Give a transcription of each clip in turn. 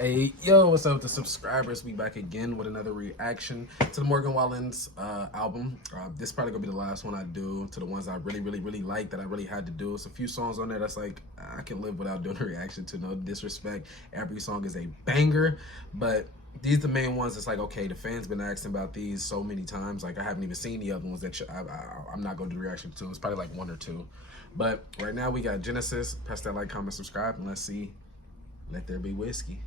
Hey, yo, what's up with the subscribers? We back again with another reaction to the Morgan Wallen's album. This probably gonna be the last one I do to the ones I really like that I really had to do. It's a few songs on there that's like, I can live without doing a reaction to, no disrespect. Every song is a banger, but these are the main ones. It's like, okay, the fans been asking about these so many times. Like, I haven't even seen the other ones that I'm not gonna do the reaction to. It's probably like one or two. But right now we got Genesis. Press that like, comment, subscribe, and let's see Let There Be Whiskey.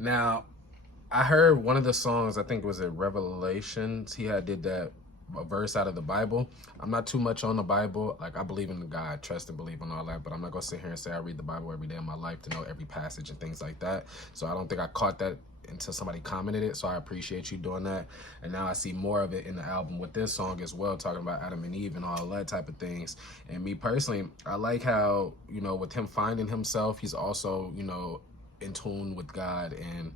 Now, I heard one of the songs, I think it was at Revelations, he had did that a verse out of the Bible. I'm not too much on the Bible. Like, I believe in God, trust and believe in all that, but I'm not gonna sit here and say I read the Bible every day of my life to know every passage and things like that. So I don't think I caught that until somebody commented it, so I appreciate you doing that. And now I see more of it in the album with this song as well, talking about Adam and Eve and all that type of things. And me personally, I like how, you know, with him finding himself, he's also, you know, in tune with God, and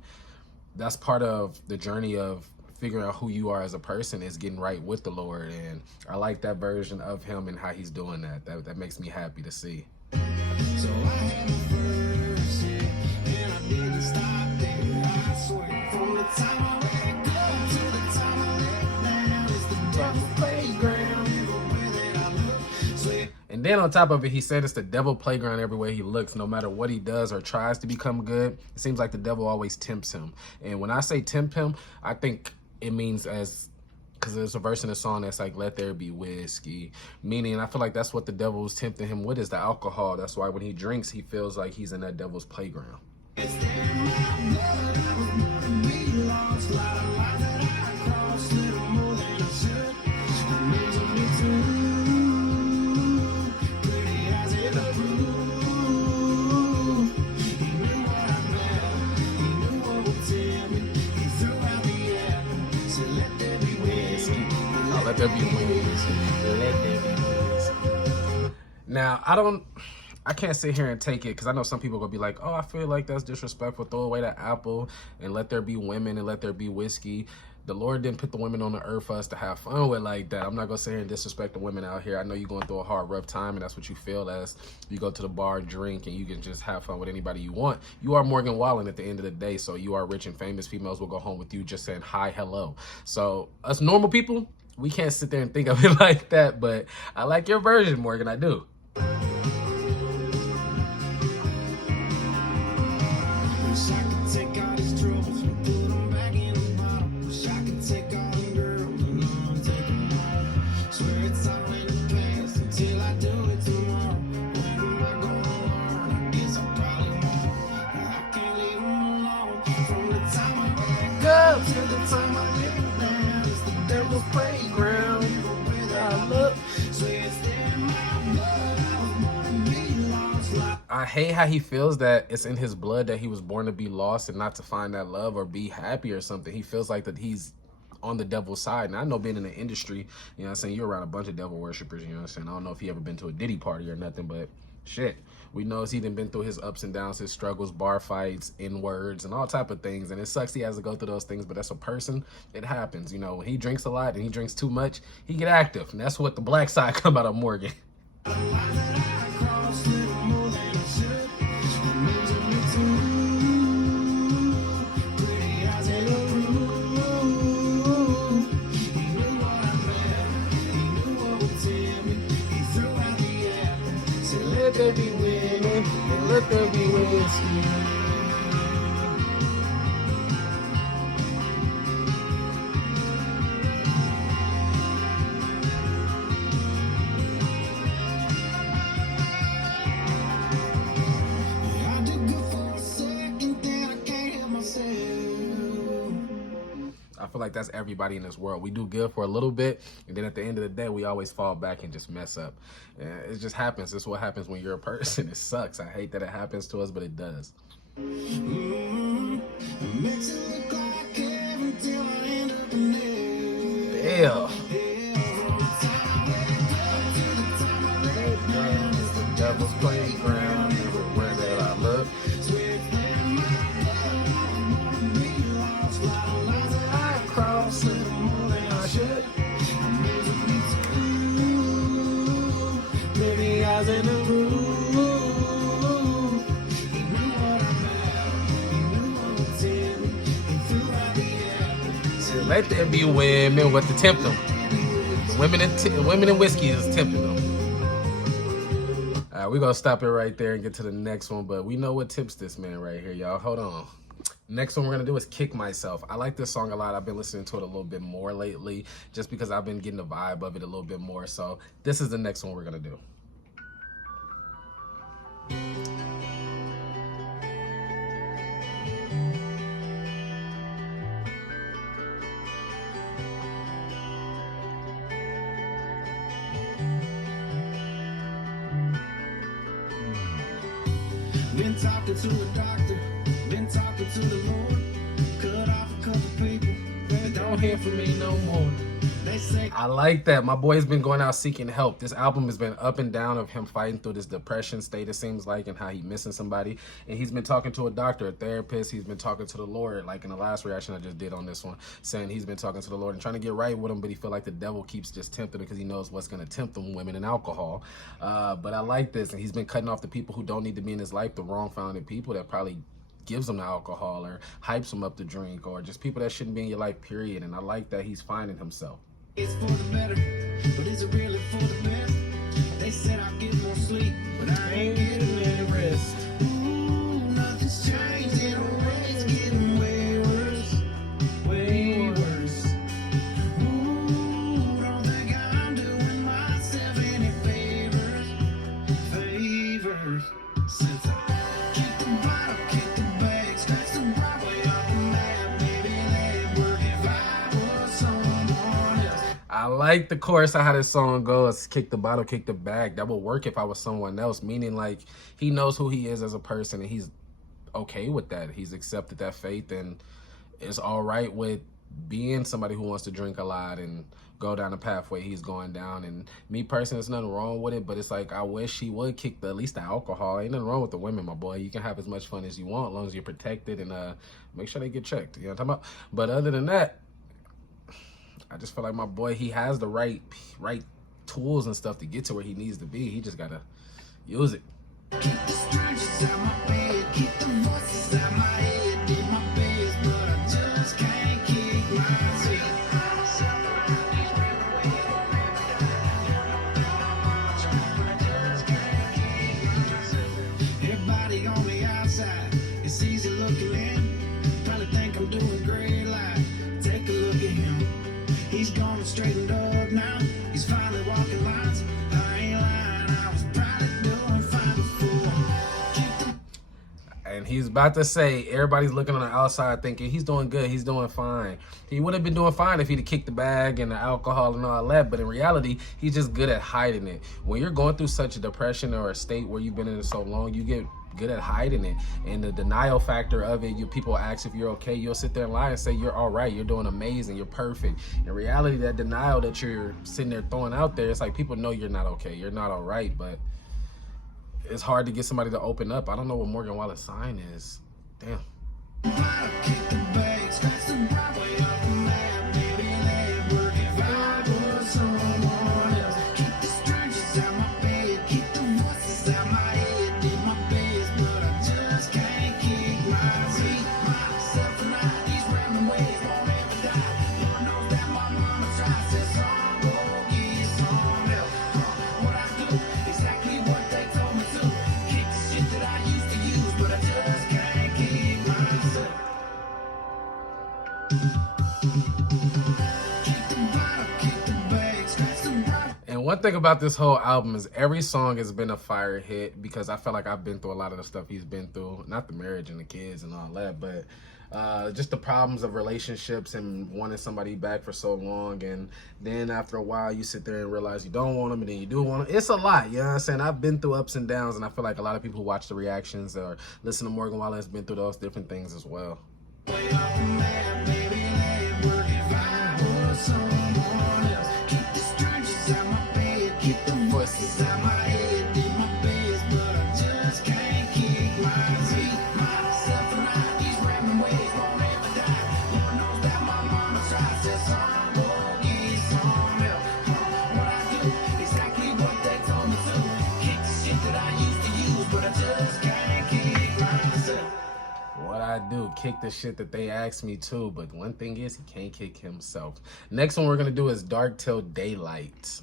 that's part of the journey of figuring out who you are as a person, is getting right with the Lord. And I like that version of him and how he's doing that. That makes me happy to see. So I had a first, and I didn't stop there. I swear, from the time I wake up to the time I lay down, it's the devil's playground everywhere that I look. And then on top of it, he said it's the devil playground everywhere he looks. No matter what he does or tries to become good, it seems like the devil always tempts him. And when I say tempt him, I think it means as, because there's a verse in the song that's like, let there be whiskey. Meaning, I feel like that's what the devil is tempting him with, is the alcohol. That's why when he drinks, he feels like he's in that devil's playground. Let there be whiskey. Let there be whiskey. Now, I can't sit here and take it, because I know some people are going to be like, oh, I feel like that's disrespectful. Throw away the apple and let there be women and let there be whiskey. The Lord didn't put the women on the earth for us to have fun with like that. I'm not going to sit here and disrespect the women out here. I know you're going through a hard, rough time, and that's what you feel as you go to the bar, drink, and you can just have fun with anybody you want. You are Morgan Wallen at the end of the day, so you are rich and famous. Females will go home with you just saying hi, hello. So us normal people, we can't sit there and think of it like that, but I like your version, Morgan, I do. Playground. I hate how he feels that it's in his blood that he was born to be lost and not to find that love or be happy or something. He feels like that he's on the devil's side. And I know, being in the industry, you know what I'm saying, you're around a bunch of devil worshipers, you know what I'm saying. I don't know if he ever been to a Diddy party or nothing, but shit, we know he's been through his ups and downs, his struggles, bar fights, N-words, and all type of things. And it sucks he has to go through those things, but as a person, it happens. You know, when he drinks a lot and he drinks too much, he get active. And that's what the black side come out of Morgan. Let there be women and let there be whiskey. I feel like that's everybody in this world. We do good for a little bit, and then at the end of the day, we always fall back and just mess up. And it just happens. This is what happens when you're a person. It sucks. I hate that it happens to us, but it does. Let there be women what to tempt them. The women and whiskey is tempting them. All right, we're gonna stop it right there and get to the next one. But we know what tips this man right here, y'all. Hold on. Next one we're gonna do is Kick Myself. I like this song a lot. I've been listening to it a little bit more lately, just because I've been getting the vibe of it a little bit more. So this is the next one we're gonna do. Been talking to a doctor, been talking to the Lord, cut off a couple people, they don't hear from me no more. They say I like that. My boy's been going out seeking help. This album has been up and down of him fighting through this depression state, it seems like, and how he missing somebody. And he's been talking to a doctor, a therapist. He's been talking to the Lord, like in the last reaction I just did on this one, saying he's been talking to the Lord and trying to get right with him, but he feel like the devil keeps just tempting him because he knows what's going to tempt him, women and alcohol. But I like this. And he's been cutting off the people who don't need to be in his life, the wrong-founded people that probably gives them the alcohol or hypes them up to drink, or just people that shouldn't be in your life, period. And I like that he's finding himself. it's for the better, but is it really for the best? They said I'll get more sleep, but I ain't getting any rest. Ooh, nothing's changed, it always getting way worse, way worse. Ooh, don't think I'm doing myself any favors, favors. Since I kicked the bottle, kicked the bag, scratched the Broadway off the map, maybe that'd work if I was someone else. I like the chorus of how this song goes. Kick the bottle, kick the bag. That would work if I was someone else. Meaning, like, he knows who he is as a person, and he's okay with that. He's accepted that faith, and is all right with being somebody who wants to drink a lot and go down the pathway he's going down. And me personally, there's nothing wrong with it, but it's like, I wish he would kick at least the alcohol. Ain't nothing wrong with the women, my boy. You can have as much fun as you want, as long as you're protected, and make sure they get checked. You know what I'm talking about? But other than that, I just feel like my boy, he has the right tools and stuff to get to where he needs to be. He just gotta use it. Keep the strangers out my bed, keep the voices out my head, did my best, but I just can't kick myself. Everybody on the outside, it's easy looking in, probably think I'm doing great, like, take a look at him. He's gone and straightened up now, he's finally walking lines, I ain't lying, I was probably doing fine before. And he's about to say, everybody's looking on the outside thinking he's doing good, he's doing fine. He would have been doing fine if he'd have kicked the bag and the alcohol and all that, but in reality, he's just good at hiding it. When you're going through such a depression or a state where you've been in it so long, you get good at hiding it. And the denial factor of it, people ask if you're okay, you'll sit there and lie and say you're all right, you're doing amazing, you're perfect. In reality, that denial that you're sitting there throwing out there, it's like people know you're not okay, you're not all right, but it's hard to get somebody to open up. I don't know what Morgan Wallen's sign is. Damn. And one thing about this whole album is every song has been a fire hit, because I felt like I've been through a lot of the stuff he's been through. Not the marriage and the kids and all that, but just the problems of relationships and wanting somebody back for so long. And then after a while, you sit there and realize you don't want them, and then you do want them. It's a lot, you know what I'm saying? I've been through ups and downs, and I feel like a lot of people who watch the reactions or listen to Morgan Wallen has been through those different things as well. Keep the voices out my head, did my best, but I just can't kick myself and I, these random ways won't ever die. Lord knows that my mama tries to some more, get some help. What I do, exactly what they told me to. Kick the shit that I used to use, but I just can't kick myself. What I do, kick the shit that they ask me to, but one thing is he can't kick himself. Next one we're gonna do is Dark Till Daylight.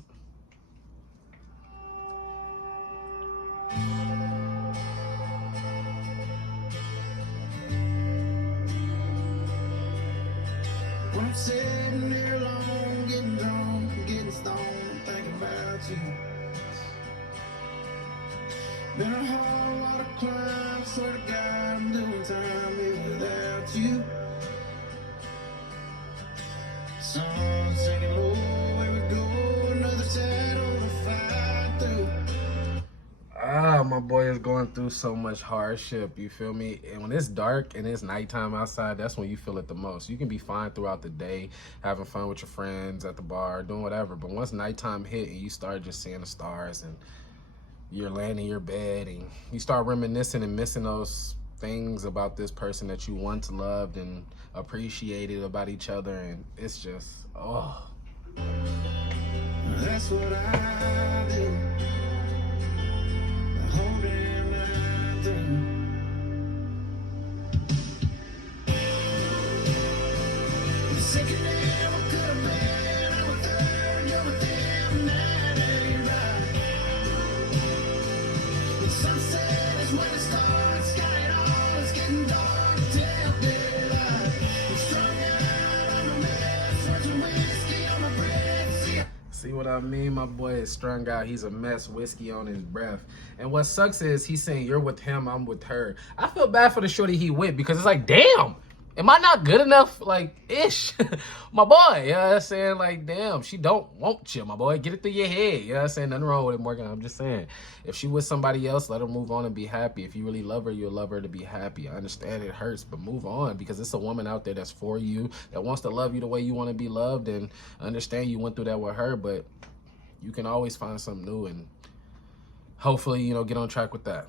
When I'm sitting here alone, getting drunk, getting stoned, thinking about you. Been a whole lot of climb, swear to God I'm doing time here without you. Sun sinking low, here we go, another shadow to fight through. Ah, my boy is going through so much hardship, you feel me? And when it's dark and it's nighttime outside, that's when you feel it the most. You can be fine throughout the day, having fun with your friends at the bar, doing whatever. But once nighttime hit and you start just seeing the stars and you're laying in your bed and you start reminiscing and missing those things about this person that you once loved and appreciated about each other, and it's just, oh. That's what I do. The whole damn night through. The second never could have been. I'm a third, you're with them, that ain't right. The sunset is when it starts, got it all, it's getting dark till daylight. I'm strung out, I'm a mess, working whiskey on my breath. See what I mean? My boy is strung out. He's a mess, whiskey on his breath. And what sucks is he's saying, you're with him, I'm with her. I feel bad for the shorty he with, because it's like, damn, am I not good enough? Like, ish. My boy, you know what I'm saying? Like, damn, she don't want you, my boy. Get it through your head. You know what I'm saying? Nothing wrong with it, Morgan. I'm just saying, if she with somebody else, let her move on and be happy. If you really love her, you'll love her to be happy. I understand it hurts, but move on, because it's a woman out there that's for you, that wants to love you the way you want to be loved, and understand you went through that with her, but you can always find something new and hopefully, you know, get on track with that.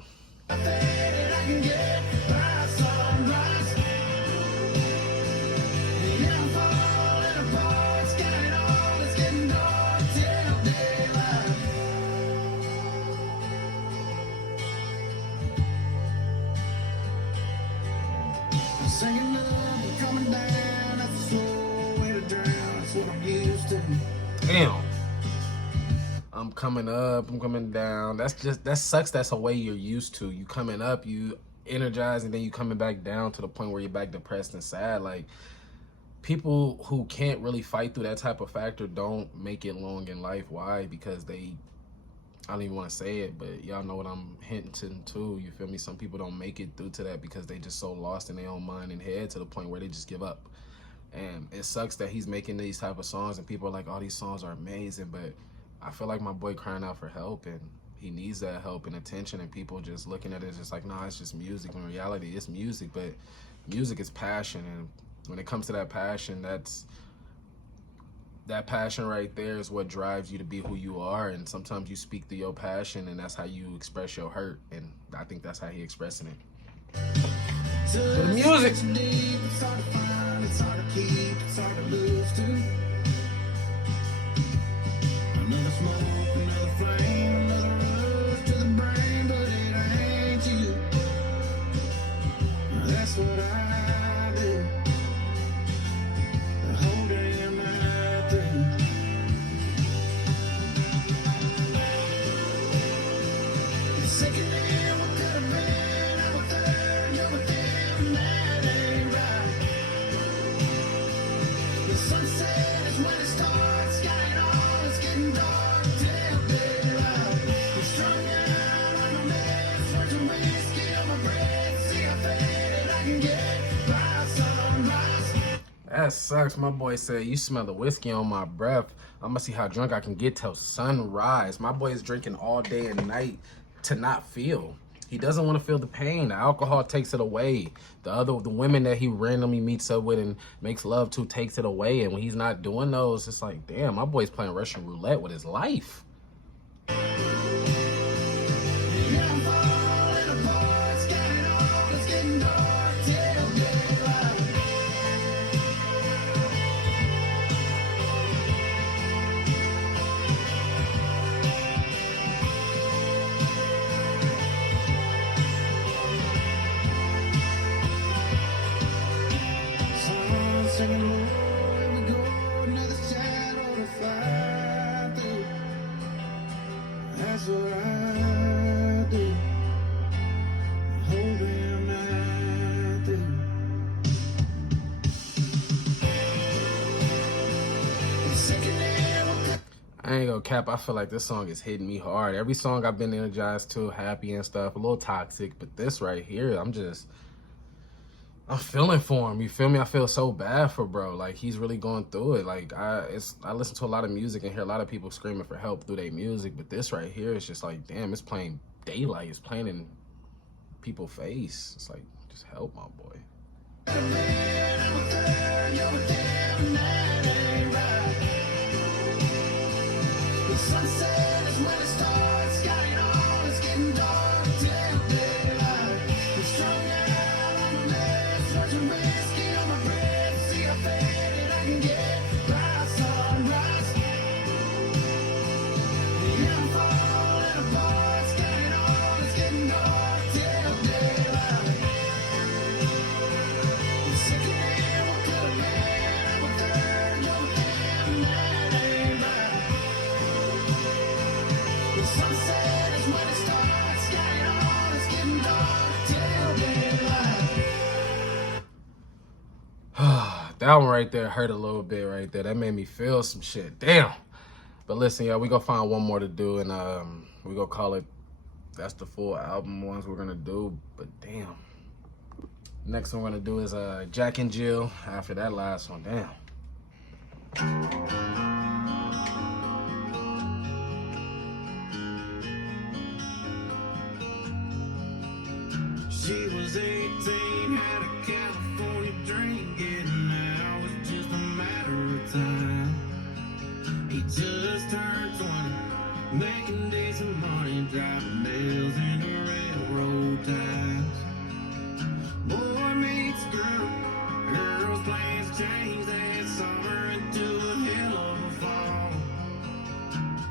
Singing up and coming down, that's the slow way to drown, that's what I'm used to. Damn. I'm coming up, I'm coming down. That sucks. That's a way you're used to. You coming up, you energize, and then you coming back down to the point where you're back depressed and sad. Like, people who can't really fight through that type of factor don't make it long in life. Why? Because they, I don't even want to say it, but y'all know what I'm hinting to. You feel me? Some people don't make it through to that because they just so lost in their own mind and head to the point where they just give up. And it sucks that he's making these type of songs and people are like, oh, these songs are amazing, but I feel like my boy crying out for help, and he needs that help and attention, and people just looking at it just like, nah, it's just music. In reality, it's music, but music is passion, and when it comes to that passion, that passion right there is what drives you to be who you are. And sometimes you speak through your passion, and that's how you express your hurt, and I think that's how he expressing it. The music. It's hard to find, it's hard to keep, it's hard to lose too. Another smoke, another flame, another rush to the brain, but it ain't you. That's what I do. The whole damn night through. The second day, what could have been? I'm a third, you're with them, that ain't right. The sunset is when it starts, got it all, it's getting dark till daylight. I'm strung out, I'm a mess, working whiskey on my breath, see how faded I can get by sunrise. That sucks. My boy said, you smell the whiskey on my breath. I'm gonna see how drunk I can get till sunrise. My boy is drinking all day and night to not feel. He doesn't want to feel the pain. The alcohol takes it away. The women that he randomly meets up with and makes love to takes it away. And when he's not doing those, it's like, damn, my boy's playing Russian roulette with his life. Yeah, I'm falling apart, it's got it all, it's getting dark till daylight. Cap, I feel like this song is hitting me hard. Every song I've been energized to, happy and stuff, a little toxic, but this right here, I'm feeling for him. You feel me? I feel so bad for bro. Like, he's really going through it. Like, I listen to a lot of music and hear a lot of people screaming for help through their music, but this right here is just like, damn, it's playing daylight. It's playing in people's face. It's like, just help my boy. Sunset is when it starts, got it on, it's getting dark till daylight. I'm strung out on the meds, virgin whiskey on my breath. See how faded I can get by sunrise. Yeah, I'm falling apart, it's got it on, it's getting dark till daylight. I'm sick of what could have been, I'm a third, you're a third, and that ain't right. The sunset is when it starts, got it on, it's getting dark till daylight. That one right there hurt a little bit right there. That made me feel some shit. Damn. But listen, y'all, we gonna find one more to do, and we gonna call it, that's the full album ones we're gonna do. But damn. Next one we're gonna do is Jack and Jill after that last one. Damn. She was 18, had a California dream, getting out was just a matter of time. He just turned 20, making decent money, driving nails into railroad ties. Boy meets girl, girls' plans change, they had summer into a hell of a fall.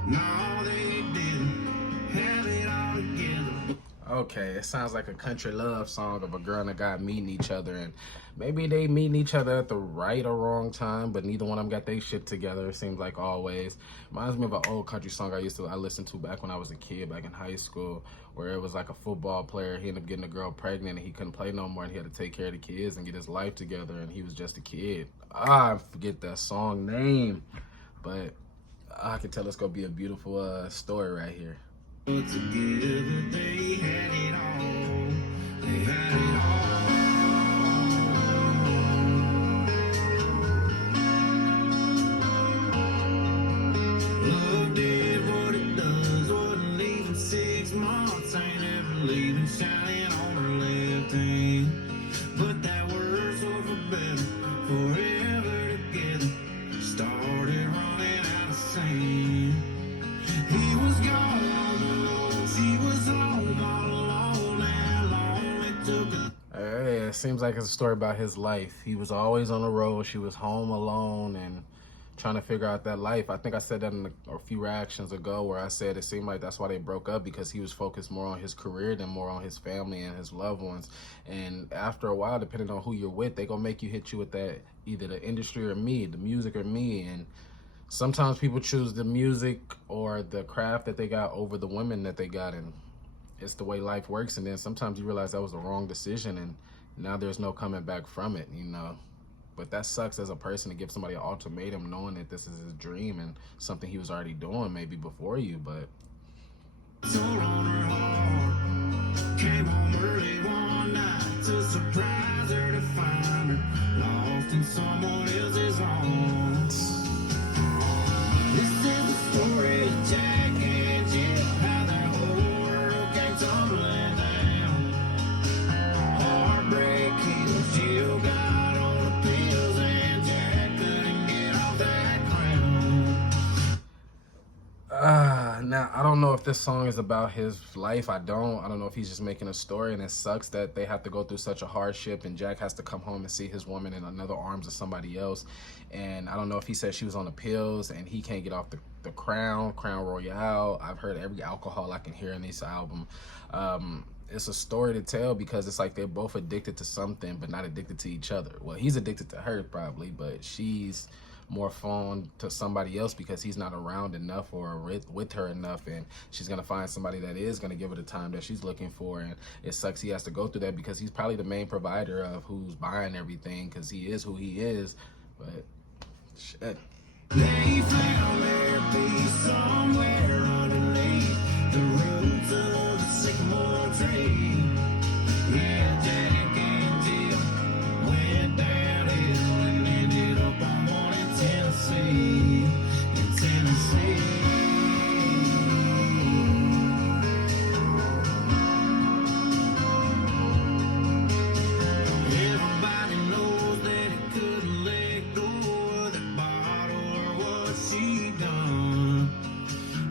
No, they didn't have it all together. Okay, it sounds like a country love song of a girl and a guy meeting each other, and maybe they meeting each other at the right or wrong time, but neither one of them got their shit together, it seems like always. Reminds me of an old country song I listened to back when I was a kid, back in high school, where it was like a football player. He ended up getting a girl pregnant and he couldn't play no more, and he had to take care of the kids and get his life together, and he was just a kid. I forget that song name, but I can tell it's gonna be a beautiful story right here. But together they had it all. They had it all. Love did what it does. Wasn't leaving 6 months. Ain't ever leaving, shining on her left hand. But that worse or for better, forever together. Started running out of sand. He was gone. She was home all alone, how long it took her. Hey, it seems like it's a story about his life. He was always on the road. She was home alone and trying to figure out that life. I think I said that in a few reactions ago, where I said it seemed like that's why they broke up, because he was focused more on his career than more on his family and his loved ones. And after a while, depending on who you're with, they gonna make you hit you with that, either the industry or me, the music or me. And sometimes people choose the music or the craft that they got over the women that they got, and it's the way life works. And then sometimes you realize that was the wrong decision, and now there's no coming back from it, you know. But that sucks as a person to give somebody an ultimatum knowing that this is his dream and something he was already doing maybe before you. But So on her heart. Came home early one night to surprise her, to find her lost in someone else's arms. This is the story of Jack and Jill, how their whole world came tumbling down. Heartbreak kills, Jill got on the pills, and Jack couldn't get off that crown. now I don't know if this song is about his life. I don't know if he's just making a story, and it sucks that they have to go through such a hardship and Jack has to come home and see his woman in another arms of somebody else. And I don't know if he said she was on the pills and he can't get off the Crown Royale. I've heard every alcohol I can hear in this album. It's a story to tell, because it's like they're both addicted to something but not addicted to each other. Well, he's addicted to her probably, but she's more fond to somebody else because he's not around enough or with her enough, and she's gonna find somebody that is gonna give her the time that she's looking for. And it sucks he has to go through that, because he's probably the main provider of who's buying everything, because he is who he is. But shit. They found their be somewhere underneath the roots of the sycamore tree. Yeah, Jack and Jill went downhill and ended up on one in Tennessee. In Tennessee. Everybody knows that he couldn't let go of the bottle or what she done.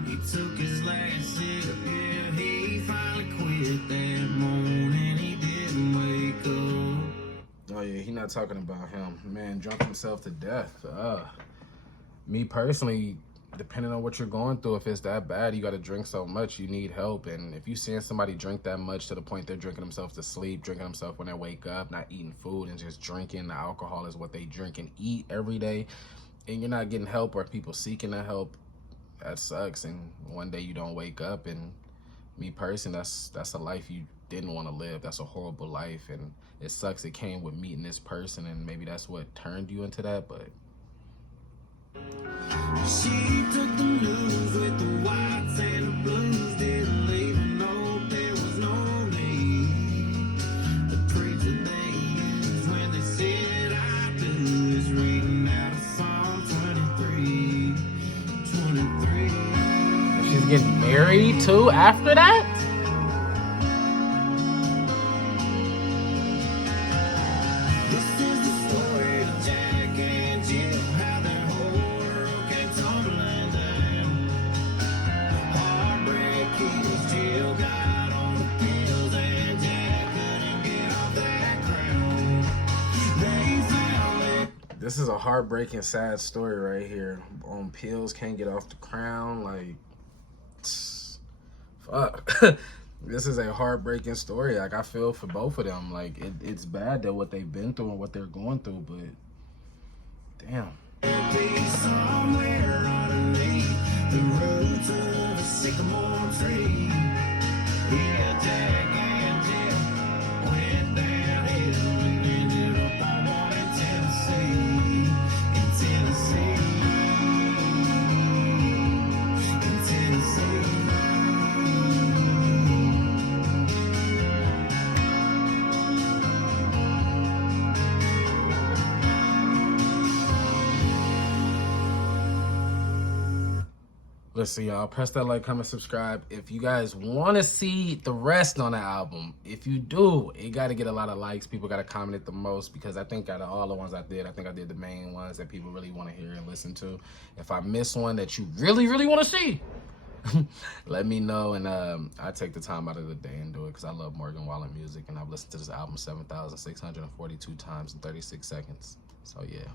He took his last sip, yeah, he finally quit that morning. He didn't wake up. Oh yeah, he not talking about him. Man, drunk himself to death. Me personally, depending on what you're going through, if it's that bad, you got to drink so much, you need help. And if you seeing somebody drink that much to the point they're drinking themselves to sleep, drinking themselves when they wake up, not eating food and just drinking, the alcohol is what they drink and eat every day, and you're not getting help or people seeking the help, that sucks. And one day you don't wake up, and me personally, that's a life you didn't want to live. That's a horrible life, and it sucks it came with meeting this person, and maybe that's what turned you into that. But She took the news with the whites and the blues, didn't leave a note, there was no need. The preacher they used when they said I do is reading out of Psalm 23. she's getting married too after that. This is the story of Jack and Jill, how their whole world came tumbling down. Heartbreak kills, Jill got on the pills, and Jack couldn't get off that crown. They found it. This is a heartbreaking, sad story right here. On pills, can't get off the crown. Like, fuck. This is a heartbreaking story. Like, I feel for both of them. Like, it's bad that what they've been through and what they're going through, but damn. Be somewhere underneath the roots of a sycamore tree. Yeah, Jack and Jill went downhill and ended up on one in Tennessee. In Tennessee. In Tennessee. Listen, y'all, press that like, comment, subscribe. If you guys want to see the rest on the album, if you do, it got to get a lot of likes. People got to comment it the most, because I think out of all the ones I did, I think I did the main ones that people really want to hear and listen to. If I miss one that you really, really want to see, let me know, and I take the time out of the day and do it, because I love Morgan Wallen music, and I've listened to this album 7,642 times in 36 seconds. So, yeah.